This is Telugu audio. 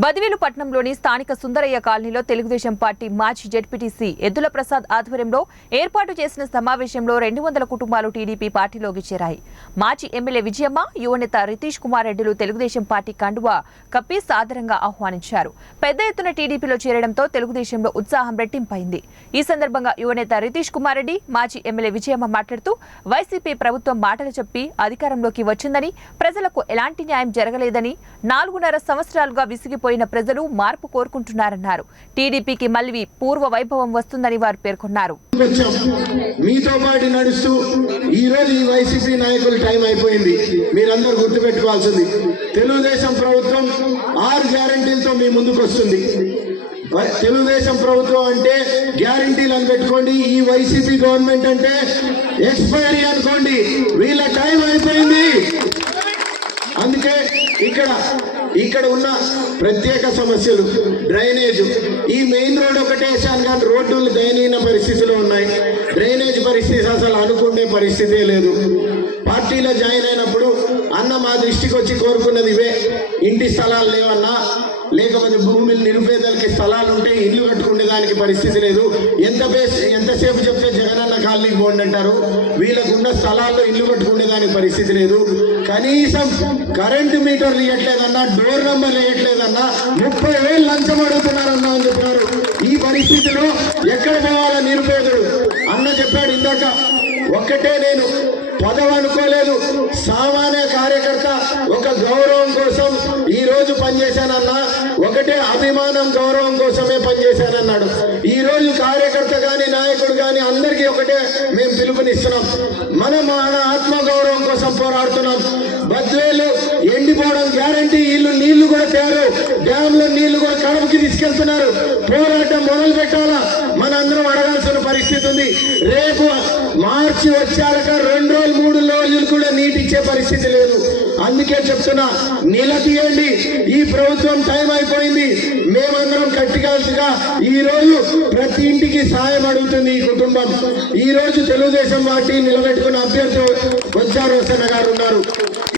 బదివేలు పట్టణంలోని స్థానిక సుందరయ్య కాలనీలో తెలుగుదేశం పార్టీ మాజీ జెడ్పీటీసీ ఎద్దుల ప్రసాద్ ఆధ్వర్యంలో ఏర్పాటు చేసిన సమావేశంలో 200 కుటుంబాలు టీడీపీ పార్టీలోకి చేరాయి. మాజీ ఎమ్మెల్యే విజయమ్మ, యువనేత రితీష్ కుమార్ రెడ్డిలు తెలుగుదేశం పార్టీ కండువా కప్పి సాదరంగా ఆహ్వానించారు. పెద్ద ఎత్తున టీడీపీలో చేరడంతో తెలుగుదేశంలో ఉత్సాహం రెట్టింపైంది. ఈ సందర్భంగా యువనేత రితీష్ కుమార్ రెడ్డి, మాజీ ఎమ్మెల్యే విజయమ్మ మాట్లాడుతూ వైసీపీ ప్రభుత్వం మాటలు చెప్పి అధికారంలోకి వచ్చిందని, ప్రజలకు ఎలాంటి న్యాయం జరగలేదని, 4.5 సంవత్సరాలుగా విసిగి పోయిన ప్రజలు మార్పు కోరుకుంటున్నారన్నారు. టీడీపీకి మళ్ళీ పూర్వ వైభవం వస్తుందని వారు పేర్కొన్నారు. మీతో పాటు నడుస్తూ ఈ రోజు ఈ వైసీపీ నాయకుల టైం అయిపోయింది. మీరందరూ గుర్తుపెట్టుకోవాల్సింది, తెలుగుదేశం ప్రభుత్వం 6 గ్యారంటీలతో మీ ముందుకు వస్తుంది. తెలుగుదేశం ప్రభుత్వం అంటే గ్యారంటీలు అని పెట్టుకోండి, ఈ వైసీపీ గవర్నమెంట్ అంటే ఎక్స్పైరీ అనుకోండి. వీళ్ళ టైం అయిపోయింది. అందుకే ఇక్కడ ఉన్న ప్రత్యేక సమస్యలు, డ్రైనేజ్, ఈ మెయిన్ రోడ్ ఒకటే వేసాను కానీ రోడ్లు దయనీయ పరిస్థితిలో ఉన్నాయి. డ్రైనేజ్ పరిస్థితి అసలు అనుకునే పరిస్థితే లేదు. పార్టీలో జాయిన్ అయినప్పుడు అన్న మా దృష్టికి వచ్చి కోరుకున్నది ఇవే, ఇంటి స్థలాలు లేవన్నా, లేకపోతే భూములు నిరుపేదలకి స్థలాలు ఉంటే ఇల్లు కట్టుకునే దానికి పరిస్థితి లేదు. ఎంతసేపు చెప్తే జగనన్న కాలనీకి పోండి అంటారు. వీళ్ళకున్న స్థలాల్లో ఇల్లు కట్టుకునే దానికి పరిస్థితి లేదు. కనీసం కరెంటు మీటర్లు ఇవ్వట్లేదన్నా, డోర్ నంబర్లు వేయట్లేదన్నా, 30,000 లంచం అడుగుతున్నారన్నా అని చెప్పారు. ఈ పరిస్థితిలో ఎక్కడ పోవాలా నిరుపేదడు? అన్న చెప్పాడు ఇందాక, ఒక్కటే నేను పదవి అనుకోలేదు, సామాన్య కార్యకర్త ఒక గౌరవం కోసం ఈ రోజు పనిచేశానన్నా, ఒకటే అభిమానం, గౌరవం కోసమే పనిచేశానన్నాడు. ఈ రోజు కార్యకర్త కానీ నాయకుడు కానీ అందరికీ ఒకటే మేము పిలుపునిస్తున్నాం. మన ఆత్మ గౌరవం కోసం పోరాడుతున్నాం. బద్వేలు ఎండిపోవడం గ్యారంటీ, నీళ్లు కూడా తేరు, డ్యామ్ లో నీళ్లు కూడా కడపకి తీసుకెళ్తున్నారు. పోరాటం మొదలు పెట్టాలా? మన అందరం అడగాల్సిన పరిస్థితి ఉంది. రేపు మార్చి వచ్చాక 2 రోజులు 3 రోజులు కూడా నీటి ఇచ్చే పరిస్థితి లేదు. అందుకే చెప్తున్నా, నిలదీయండి. ఈ ప్రభుత్వం టైం అయిపోయింది. మేమందరం గట్టిగా ఈ రోజు ప్రతి ఇంటికి సాయం అడుగుతుంది ఈ కుటుంబం. ఈ రోజు తెలుగుదేశం పార్టీ నిలబెట్టుకున్న అభ్యర్థి వచ్చారు, వసన్న గారు ఉన్నారు.